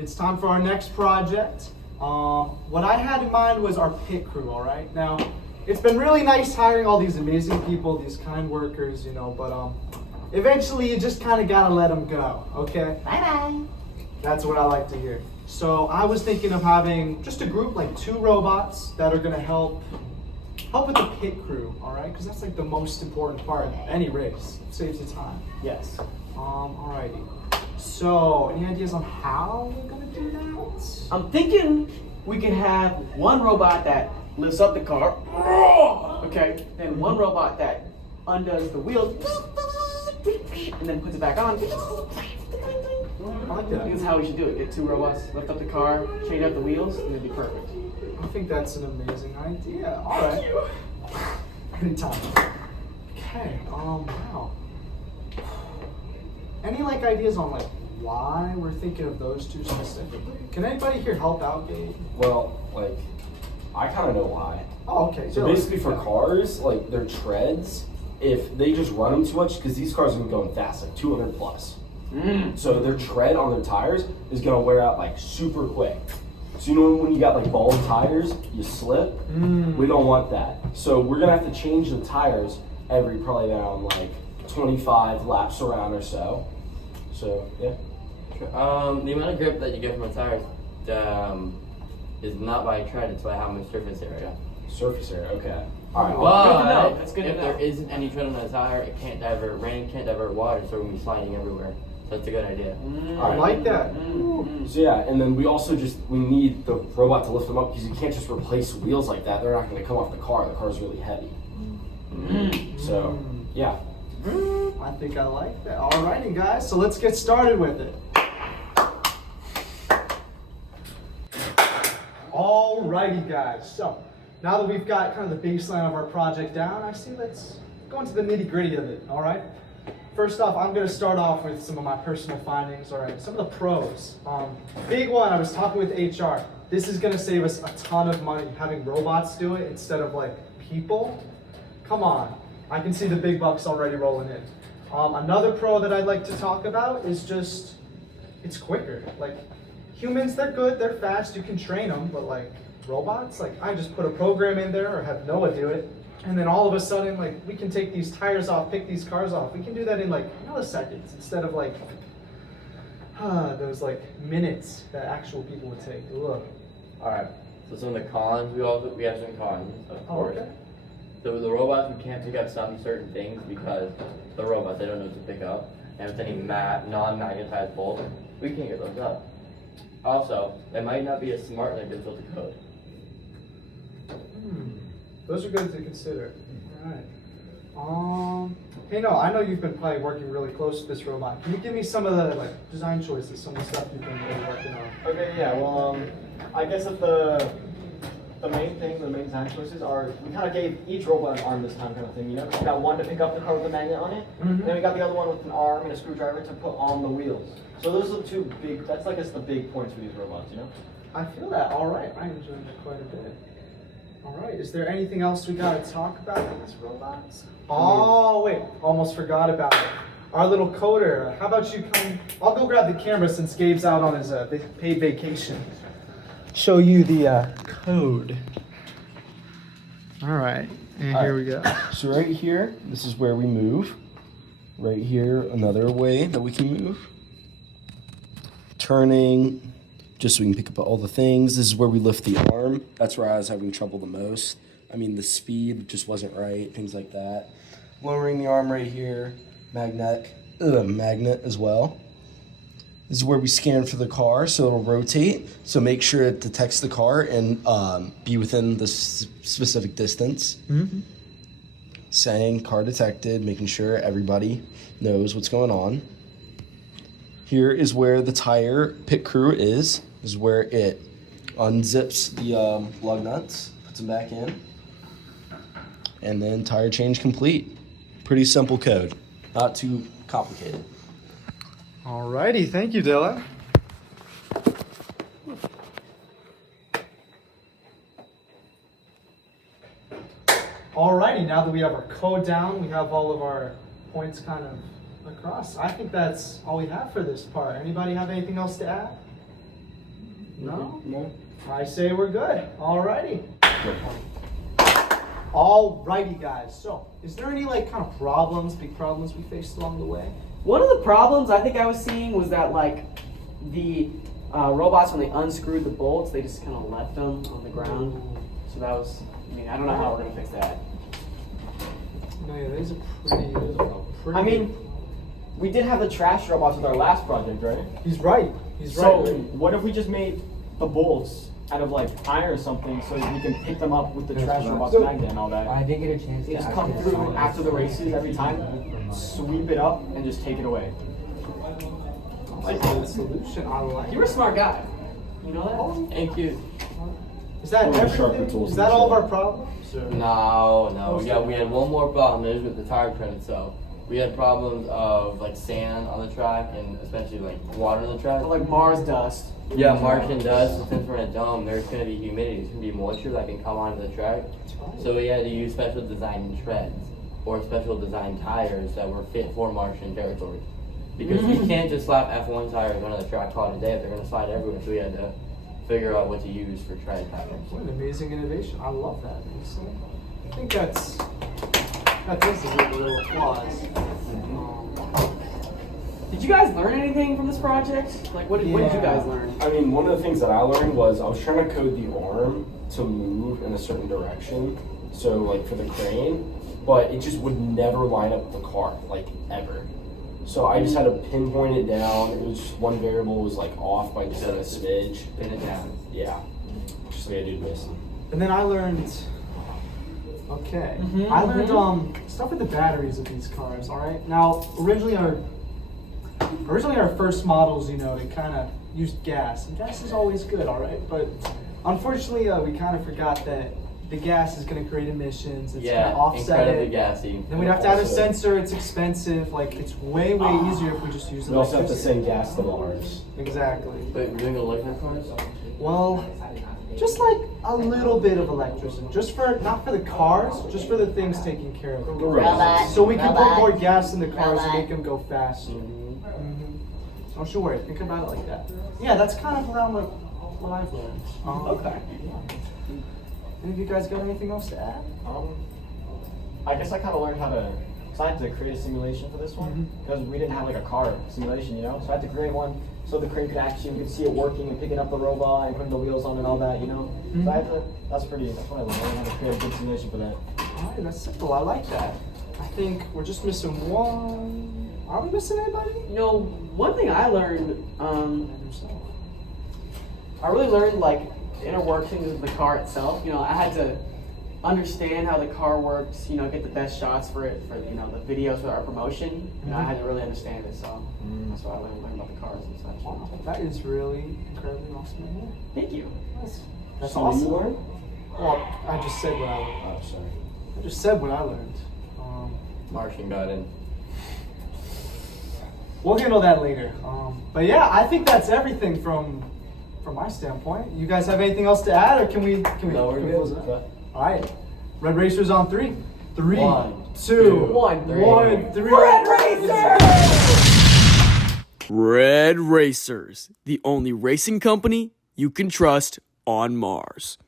it's time for our next project. What I had in mind was our pit crew, all right? Now, it's been really nice hiring all these amazing people, these kind workers, but eventually you just kind of gotta let them go, okay? Bye-bye. That's what I like to hear. So I was thinking of having just a group, like 2 robots that are gonna help with the pit crew, all right? Because that's like the most important part of any race. It saves you time. Yes. Alrighty. So, any ideas on how we're gonna do that? I'm thinking we can have one robot that lifts up the car, okay, then one robot that undoes the wheels, and then puts it back on. I like that. This is how we should do it. Get 2 robots, lift up the car, change out the wheels, and it'll be perfect. I think that's an amazing idea. All right. Anytime. Okay. Wow. Any ideas on why we're thinking of those 2 specifically? Can anybody here help out, Gabe? Well, I kind of know why. Oh, okay. So basically for cars, their treads, if they just run them too much, because these cars are going fast, 200 plus. So their tread on their tires is going to wear out super quick. So when you got bald tires, you slip? We don't want that. So we're going to have to change the tires every probably around 25 laps around or so. So, yeah. The amount of grip that you get from the tires is not by tread, it's by how much surface area. Surface area, okay. All right. But That's good to if know. there isn't any tread on the tire, it can't divert rain, can't divert water, so we're gonna be sliding everywhere. So that's a good idea. I like that. So yeah, and then we also we need the robot to lift them up because you can't just replace wheels like that. They're not going to come off the car. The car's really heavy. So, yeah. I think I like that. Alrighty, guys. So let's get started with it. Alrighty, guys. So now that we've got kind of the baseline of our project down, let's go into the nitty-gritty of it. All right. First off, I'm going to start off with some of my personal findings, all right? Some of the pros. Big one, I was talking with HR. This is going to save us a ton of money having robots do it instead of people. Come on, I can see the big bucks already rolling in. Another pro that I'd like to talk about is just, it's quicker. Humans, they're good, they're fast, you can train them, but robots, I just put a program in there or have Noah do it. And then all of a sudden, we can take these tires off, pick these cars off. We can do that in milliseconds instead of those minutes that actual people would take. Ugh. Alright, so some of the cons, we have some cons, of course. Okay. So with the robots, we can't pick up some certain things because the robots, they don't know what to pick up. And if it's any non-magnetized bolts, we can't get those up. Also, they might not be as smart as they're difficult to code. Those are good to consider. All right. Hey, no, I know you've been probably working really close with this robot. Can you give me some of the design choices, some of the stuff you've been really working on? Okay, yeah, well, I guess that the main design choices are, we kind of gave each robot an arm this time kind of thing, We got one to pick up the car with a magnet on it, and then we got the other one with an arm and a screwdriver to put on the wheels. So those are the 2 big, that's the big points for these robots, I feel that. All right. I enjoyed that quite a bit. All right. Is there anything else we got to talk about with these robots? Oh, wait. Almost forgot about it. Our little coder. How about you come? I'll go grab the camera since Gabe's out on his paid vacation. Show you the code. All right. And here we go. So right here, this is where we move. Right here, another way that we can move. Turning, just so we can pick up all the things. This is where we lift the arm. That's where I was having trouble the most. The speed just wasn't right, things like that. Lowering the arm right here, magnet as well. This is where we scan for the car, so it'll rotate. So make sure it detects the car and be within the specific distance. Saying car detected, making sure everybody knows what's going on. Here is where the tire pit crew is. This is where it unzips the lug nuts, puts them back in, and then tire change complete. Pretty simple code, not too complicated. Alrighty, thank you, Dylan. Alrighty, now that we have our code down, we have all of our points kind of across. I think that's all we have for this part. Anybody have anything else to add? No? No. I say we're good. Alrighty. Alrighty, guys. So, is there any like kind of problems, big problems we faced along the way? One of the problems I think I was seeing was that like the robots, when they unscrewed the bolts, they just kind of left them on the ground. So that was, I mean, I don't know how we're gonna fix that. No, yeah, these are pretty. I mean, we did have the trash robots with our last project, right? he's right. He's So right. what if we just made the bolts out of like iron or something so that we can pick them up with the trash robots magnet and all that? I did get a chance They to just come actually through assign after the races every time, sweep it up, and just take it away. That's a good solution. I like. You're a smart guy. You know that? Thank you. Is that Or sharpen everything? tools Is and that all of shit. our problems? Or? No. Yeah, we had one more problem. It was with the tire tread itself. We had problems of like sand on the track and especially like water on the track. Or like Mars dust. Yeah, Martian dust. And since we're in a dome, there's going to be humidity. There's going to be moisture that can come onto the track. So we had to use special design treads or special design tires that were fit for Martian territory. Because you can't just slap F1 tires onto the track call it a day. They're going to slide everywhere. So we had to figure out what to use for tread tires. What an amazing innovation. I love that. Mason. I think that deserves a little applause. Did you guys learn anything from this project? Like, what did you guys learn? I mean, one of the things that I learned was I was trying to code the arm to move in a certain direction. So, like for the crane, but it just would never line up with the car, like ever. So I just had to pinpoint it down. It was just one variable was like off by just a smidge. Pin it down. Yeah, just like I did miss. And then I learned. Okay. I learned stuff with the batteries of these cars. All right. Now, originally our first models, you know, they kind of used gas, and gas is always good. All right. But unfortunately, we kind of forgot that the gas is going to create emissions. It's going to offset incredibly it. gassy. Then we'd have to add a Also- sensor. It's expensive. Like it's way easier if we just use We also have to electricity. send gas to Mars. Exactly. But we're doing electric cars? Well, just like a little bit of electricity, just for not for the cars, just for the things taking care of the Robot, so we can put robot, more gas in the cars and robot. make them go faster. Don't you worry, think about it like that. Yeah, that's kind of around what I've learned. Okay. Any of you guys got anything else to add? I guess I kind of learned how to. So I had to create a simulation for this one because we didn't have like a car simulation, you know. So I had to create one so the crane could actually, we could see it working and picking up the robot and putting the wheels on and all that, you know. So I had to. That's what I learned. I learned how to create a good simulation for that. Alright, that's simple. I like that. I think we're just missing one. Are we missing anybody? You know, one thing I learned, I really learned like inner workings of the car itself. You know, I had to understand how the car works. You know, get the best shots for it for you know the videos for our promotion. You know, I had to really understand it. So that's why I learned about the cars and such. Wow, that is really incredibly awesome. to hear. Thank you. That's So awesome. you learned? Well, I just said what I learned. Oh, sorry. I just said what I learned. Martian got in. We'll handle that later. But yeah, I think that's everything from my standpoint. You guys have anything else to add, or can we No, we're good. close it up? All right, Red Racers on three. 3, 1, 2, 1, 1, 3. Red Racer! Red Racers, the only racing company you can trust on Mars.